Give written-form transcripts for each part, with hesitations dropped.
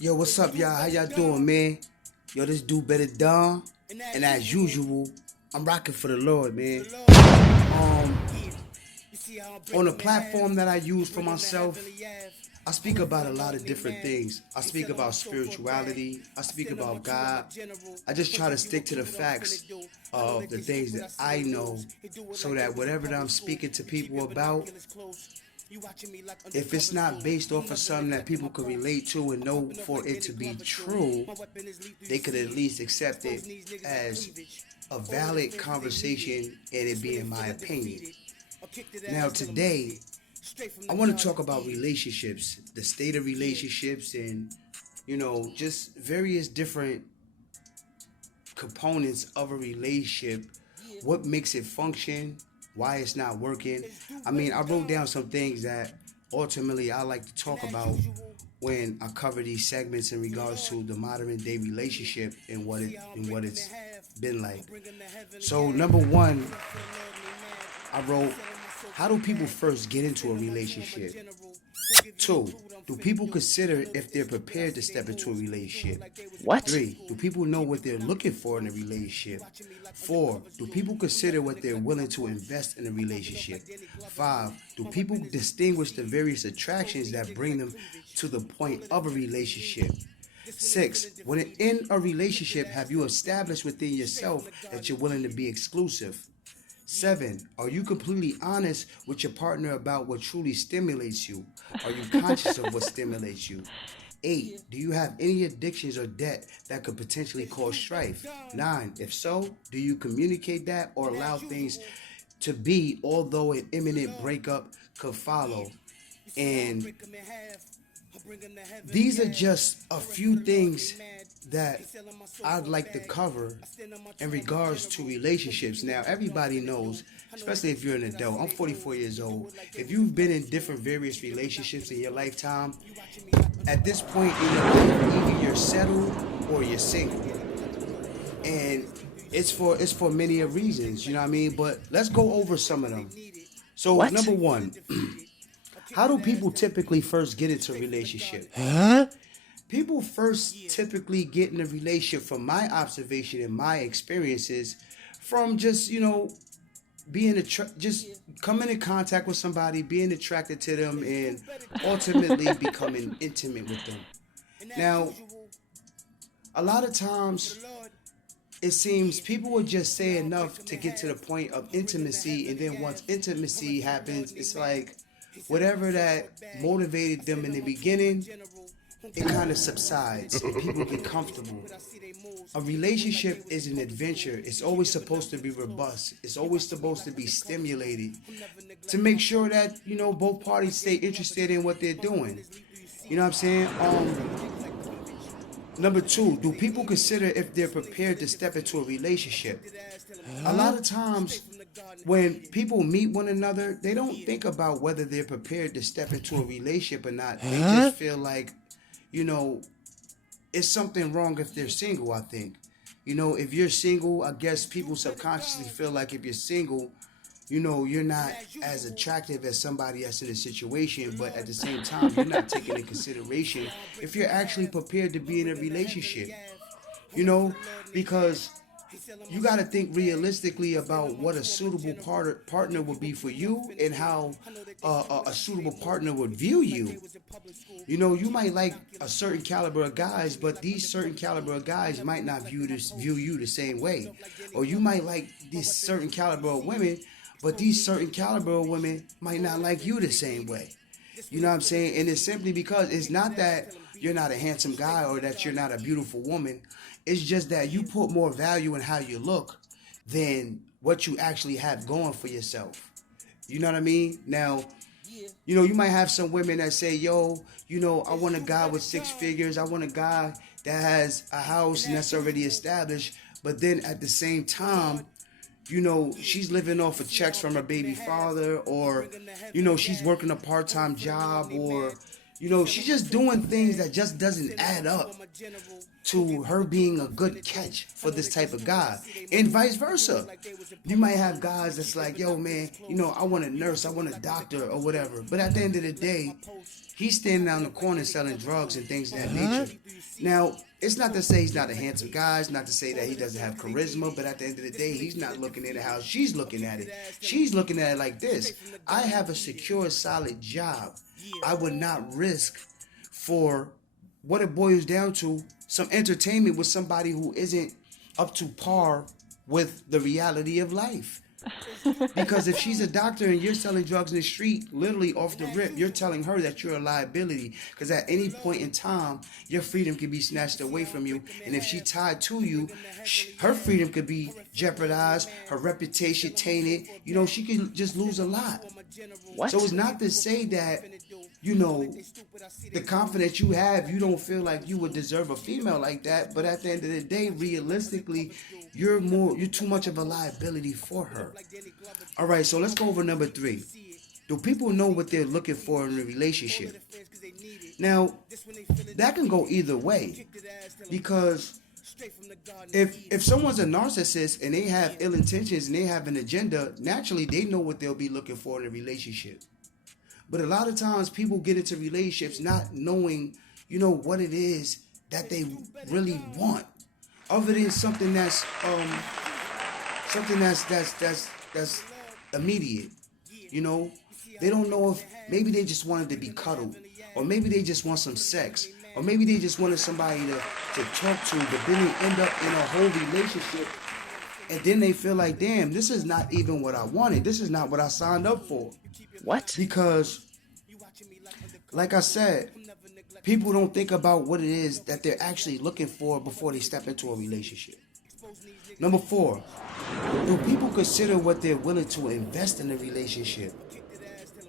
Yo, what's up, y'all? How y'all doing, man? Yo, this dude better done. And as usual, I'm rocking for the Lord, man. Um, on the platform that I use for myself, I speak about a lot of different things. I speak about spirituality. I speak about God. I just try to stick to the facts of the things that I know so that whatever that I'm speaking to people about, if it's not based off of something that people could relate to and know for it to be true, they could at least accept it as a valid conversation and it being my opinion. Now, today, I want to talk about relationships, the state of relationships, and, just various different components of a relationship, what makes it function, why it's not working. I mean, I wrote down some things that ultimately I like to talk about when I cover these segments in regards to the modern day relationship and what it's been like. So number one, I wrote, how do people first get into a relationship? Two, do people consider if they're prepared to step into a relationship? What? Three, do people know what they're looking for in a relationship? Four, do people consider what they're willing to invest in a relationship? Five, do people distinguish the various attractions that bring them to the point of a relationship? Six, when in a relationship, have you established within yourself that you're willing to be exclusive? Seven, are you completely honest with your partner about what truly stimulates you? Are you conscious of what stimulates you? Eight, do you have any addictions or debt that could potentially cause strife? Nine, if so, do you communicate that or allow things to be, although an imminent breakup could follow? And these are just a few things that I'd like to cover in regards to relationships. Now, everybody knows, especially if you're an adult, I'm 44 years old. If you've been in different various relationships in your lifetime, at this point in your life, either you're settled or you're single. And it's for many of reasons, you know what I mean? But let's go over some of them. So, What? number one, how do people typically first get into a relationship? Huh? People first typically get in a relationship, from my observation and my experiences, from just just coming in contact with somebody, being attracted to them, and ultimately becoming intimate with them. Now, a lot of times it seems people would just say enough to get to the point of intimacy, and then once intimacy happens, it's like whatever that motivated them in the beginning, it kind of subsides and people get comfortable. A relationship is an adventure. It's always supposed to be robust. It's always supposed to be stimulated to make sure that, both parties stay interested in what they're doing. You know what I'm saying? Number two, do people consider if they're prepared to step into a relationship? A lot of times when people meet one another, they don't think about whether they're prepared to step into a relationship or not. They just feel like, you know, it's something wrong if they're single, I think. If you're single, I guess people subconsciously feel like if you're single, you're not as attractive as somebody that's in a situation, but at the same time, you're not taking into consideration if you're actually prepared to be in a relationship. Because you got to think realistically about what a suitable partner would be for you and how a suitable partner would view you. You might like a certain caliber of guys, but these certain caliber of guys might not view you the same way. Or you might like this certain caliber of women, but these certain caliber of women might not like you the same way. You know what I'm saying? And it's simply because it's not that you're not a handsome guy or that you're not a beautiful woman. It's just that you put more value in how you look than what you actually have going for yourself. You know what I mean? Now, you might have some women that say, yo, I want a guy with six figures. I want a guy that has a house and that's already established. But then at the same time, she's living off of checks from her baby father, or, she's working a part-time job, or, she's just doing things that just doesn't add up. to her being a good catch for this type of guy, and vice versa. You might have guys that's like, yo, man, I want a nurse, I want a doctor or whatever. But at the end of the day, he's standing down the corner selling drugs and things of that nature. Now, it's not to say he's not a handsome guy. It's not to say that he doesn't have charisma. But at the end of the day, he's not looking at it how she's looking at it. She's looking at it like this. I have a secure, solid job. I would not risk for what it boils down to, some entertainment with somebody who isn't up to par with the reality of life. Because if she's a doctor and you're selling drugs in the street, literally off the rip, you're telling her that you're a liability. Because at any point in time, your freedom can be snatched away from you. And if she tied to you, her freedom could be jeopardized, her reputation tainted. She could just lose a lot. What? So it's not to say that, the confidence you have, you don't feel like you would deserve a female like that. But at the end of the day, realistically, you're too much of a liability for her. All right, so let's go over number 3. Do people know what they're looking for in a relationship? Now, that can go either way, because if someone's a narcissist and they have ill intentions and they have an agenda, naturally they know what they'll be looking for in a relationship. But a lot of times people get into relationships not knowing, what it is that they really want, other than something that's immediate. They don't know if maybe they just wanted to be cuddled, or maybe they just want some sex, or maybe they just wanted somebody to talk to, but then they end up in a whole relationship, and then they feel like, damn, this is not even what I wanted. This is not what I signed up for. What? Because, like I said, people don't think about what it is that they're actually looking for before they step into a relationship. Number 4, do people consider what they're willing to invest in a relationship?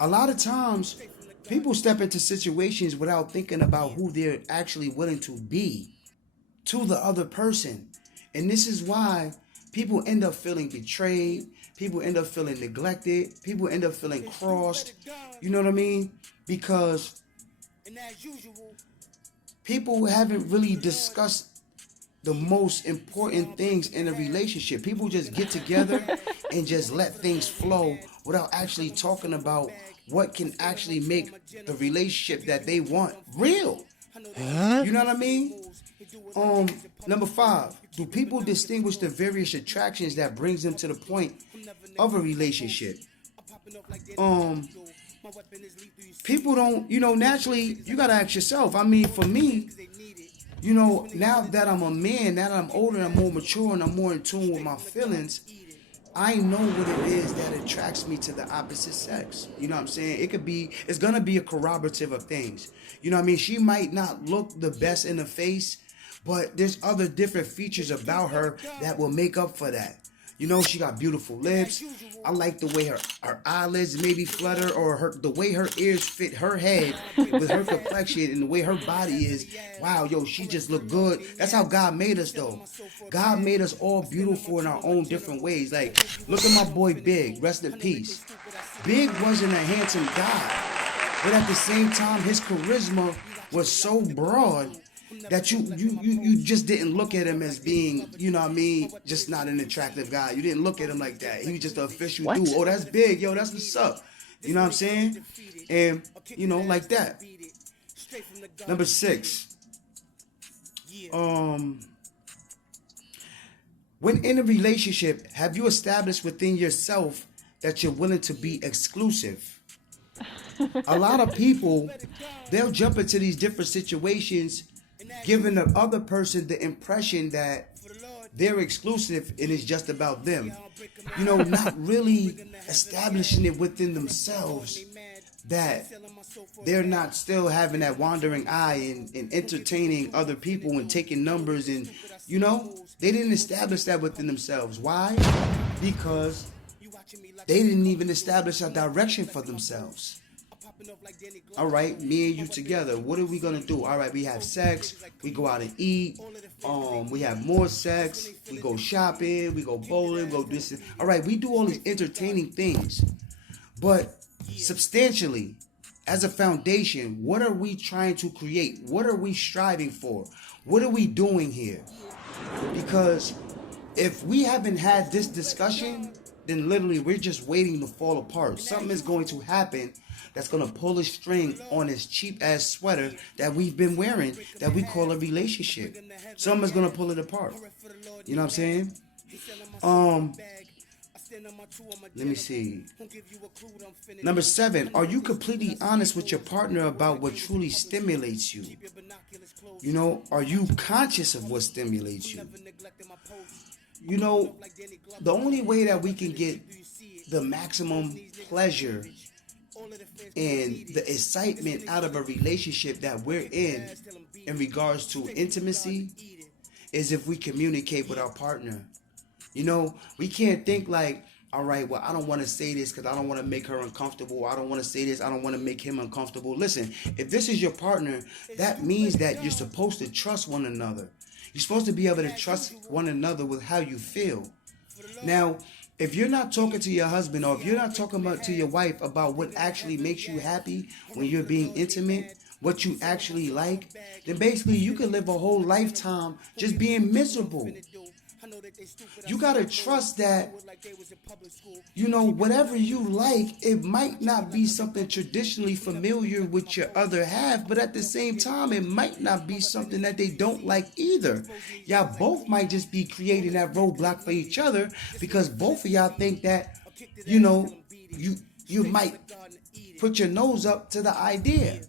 A lot of times, people step into situations without thinking about who they're actually willing to be to the other person. And this is why people end up feeling betrayed. People end up feeling neglected. People end up feeling crossed. You know what I mean? Because people haven't really discussed the most important things in a relationship. People just get together and just let things flow without actually talking about what can actually make the relationship that they want real. You know what I mean? Number 5, do people distinguish the various attractions that brings them to the point of a relationship? People don't, naturally, you gotta ask yourself. I mean, for me, now that I'm a man, now that I'm older, I'm more mature, and I'm more in tune with my feelings, I know what it is that attracts me to the opposite sex. You know what I'm saying? It's gonna be a corroborative of things. You know what I mean? She might not look the best in the face, but there's other different features about her that will make up for that. She got beautiful lips. I like the way her eyelids maybe flutter, or the way her ears fit her head with her complexion and the way her body is. Wow, she just look good. That's how God made us, though. God made us all beautiful in our own different ways. Like, look at my boy Big, rest in peace. Big wasn't a handsome guy, but at the same time, his charisma was so broad that you just didn't look at him as being, just not an attractive guy. You didn't look at him like that. He was just an official dude. Oh, that's Big. Yo, that's what's up. You know what I'm saying? And, like that. Number 6. When in a relationship, have you established within yourself that you're willing to be exclusive? A lot of people, they'll jump into these different situations giving the other person the impression that they're exclusive and it's just about them. Not really establishing it within themselves that they're not still having that wandering eye and entertaining other people and taking numbers, and they didn't establish that within themselves. Why? Because they didn't even establish a direction for themselves. All right, me and you together, what are we gonna do? All right, we have sex, we go out and eat, we have more sex, we go shopping, we go bowling, we go this. All right, we do all these entertaining things, but substantially, as a foundation, what are we trying to create? What are we striving for? What are we doing here? Because if we haven't had this discussion, then literally we're just waiting to fall apart. Something is going to happen that's going to pull a string on this cheap ass sweater that we've been wearing that we call a relationship. Something is going to pull it apart. You know what I'm saying? Let me see. Number 7, are you completely honest with your partner about what truly stimulates you? You know, are you conscious of what stimulates you? You know, the only way that we can get the maximum pleasure and the excitement out of a relationship that we're in regards to intimacy is if we communicate with our partner. You know, we can't think like, all right, well, I don't want to say this because I don't want to make her uncomfortable. I don't want to say this. I don't want to make him uncomfortable. Listen, if this is your partner, that means that you're supposed to trust one another. You're supposed to be able to trust one another with how you feel. Now, if you're not talking to your husband or if you're not talking to your wife about what actually makes you happy when you're being intimate, what you actually like, then basically you can live a whole lifetime just being miserable. You gotta trust that, you know, whatever you like, it might not be something traditionally familiar with your other half, but at the same time, it might not be something that they don't like either. Y'all both might just be creating that roadblock for each other because both of y'all think that, you know, you might put your nose up to the idea.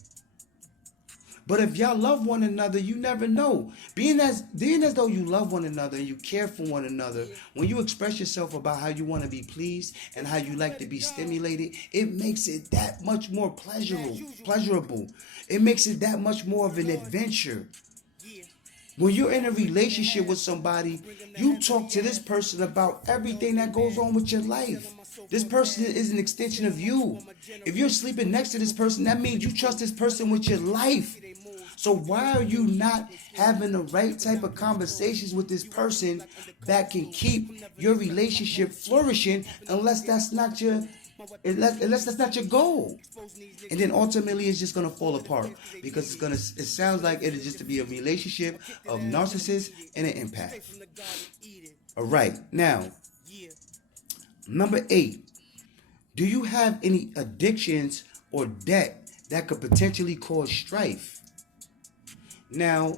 But if y'all love one another, you never know. Being as though you love one another and you care for one another, when you express yourself about how you want to be pleased and how you like to be stimulated, it makes it that much more pleasurable. It makes it that much more of an adventure. When you're in a relationship with somebody, you talk to this person about everything that goes on with your life. This person is an extension of you. If you're sleeping next to this person, that means you trust this person with your life. So why are you not having the right type of conversations with this person that can keep your relationship flourishing unless that's not your goal? And then ultimately it's just gonna fall apart because it sounds like it is just to be a relationship of narcissist and an empath. Alright, now number 8. Do you have any addictions or debt that could potentially cause strife? Now,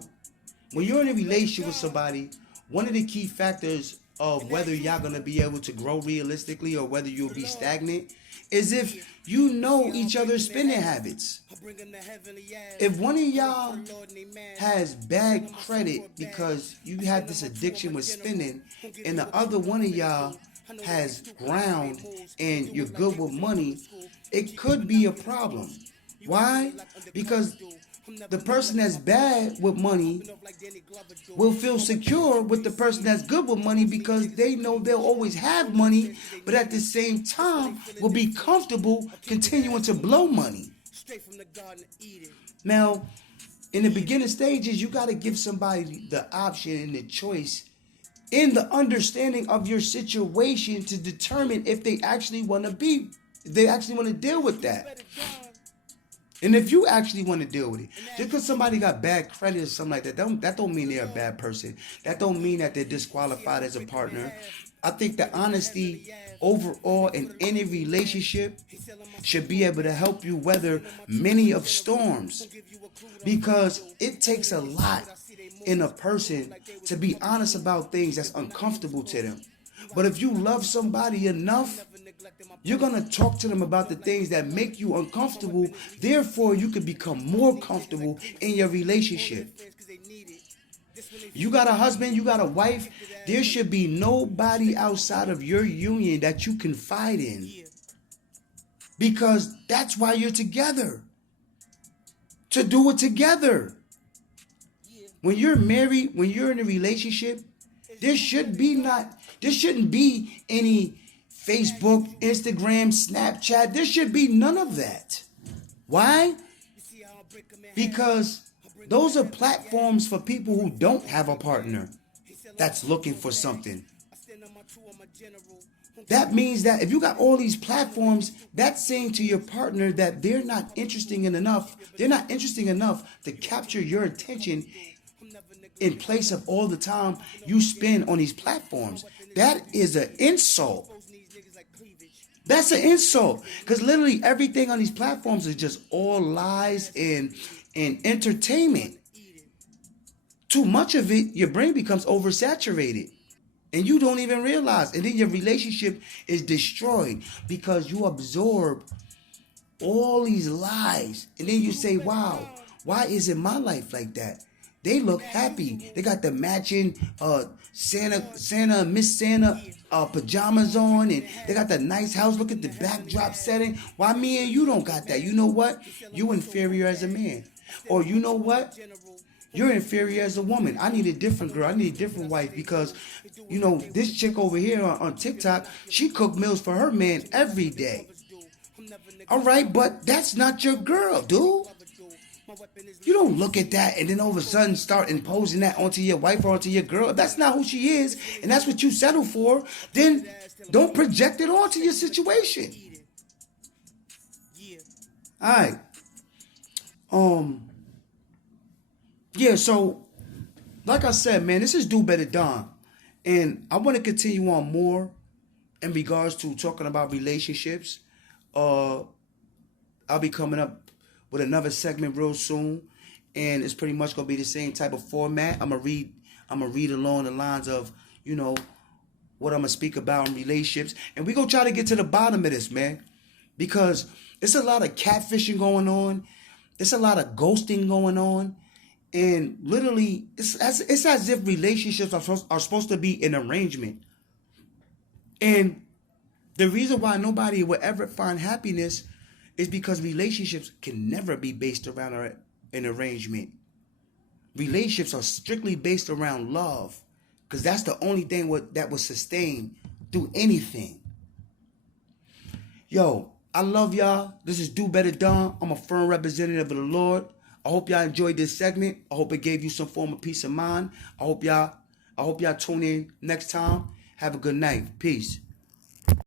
when you're in a relationship with somebody, one of the key factors of whether y'all gonna be able to grow realistically or whether you'll be stagnant is if you know each other's spending habits. If one of y'all has bad credit because you have this addiction with spending and the other one of y'all has ground and you're good with money, it could be a problem. Why? Because the person that's bad with money will feel secure with the person that's good with money because they know they'll always have money, but at the same time will be comfortable continuing to blow money. Now, in the beginning stages, you got to give somebody the option and the choice in the understanding of your situation to determine if they actually want to deal with that. And if you actually want to deal with it, just because somebody got bad credit or something like that, that don't mean they're a bad person. That don't mean that they're disqualified as a partner. I think that honesty overall in any relationship should be able to help you weather many of storms, because it takes a lot in a person to be honest about things that's uncomfortable to them. But if you love somebody enough, you're going to talk to them about the things that make you uncomfortable. Therefore, you can become more comfortable in your relationship. You got a husband, you got a wife. There should be nobody outside of your union that you confide in, because that's why you're together. To do it together. When you're married, when you're in a relationship, there shouldn't be any Facebook, Instagram, Snapchat. There should be none of that. Why? Because those are platforms for people who don't have a partner that's looking for something. That means that if you got all these platforms, that's saying to your partner that they're not interesting enough. They're not interesting enough to capture your attention in place of all the time you spend on these platforms. That is an insult. That's an insult. Because literally everything on these platforms is just all lies and entertainment. Too much of it, your brain becomes oversaturated. And you don't even realize. And then your relationship is destroyed because you absorb all these lies. And then you say, wow, why isn't my life like that? They look happy. They got the matching Santa, Miss Santa pajamas on, and they got the nice house. Look at the backdrop setting. Why me and you don't got that? You know what? You inferior as a man. Or you know what? You're inferior as a woman. I need a different girl. I need a different wife because, you know, this chick over here on TikTok, she cook meals for her man every day. All right, but that's not your girl, dude. You don't look at that and then all of a sudden start imposing that onto your wife or onto your girl. If that's not who she is and that's what you settle for, then don't project it onto your situation. All right. Yeah, so like I said, man, this is Do Better Don. And I want to continue on more in regards to talking about relationships. I'll be coming up with another segment real soon, and it's pretty much gonna be the same type of format. I'm gonna read along the lines of, you know, what I'm gonna speak about in relationships, and we gonna try to get to the bottom of this, man, because it's a lot of catfishing going on, it's a lot of ghosting going on, and literally it's as if relationships are supposed to be an arrangement, and the reason why nobody will ever find happiness is because relationships can never be based around an arrangement. Relationships are strictly based around love, because that's the only thing that will sustain through anything. Yo, I love y'all. This is Do Better Don. I'm a firm representative of the Lord. I hope y'all enjoyed this segment. I hope it gave you some form of peace of mind. I hope y'all tune in next time. Have a good night. Peace.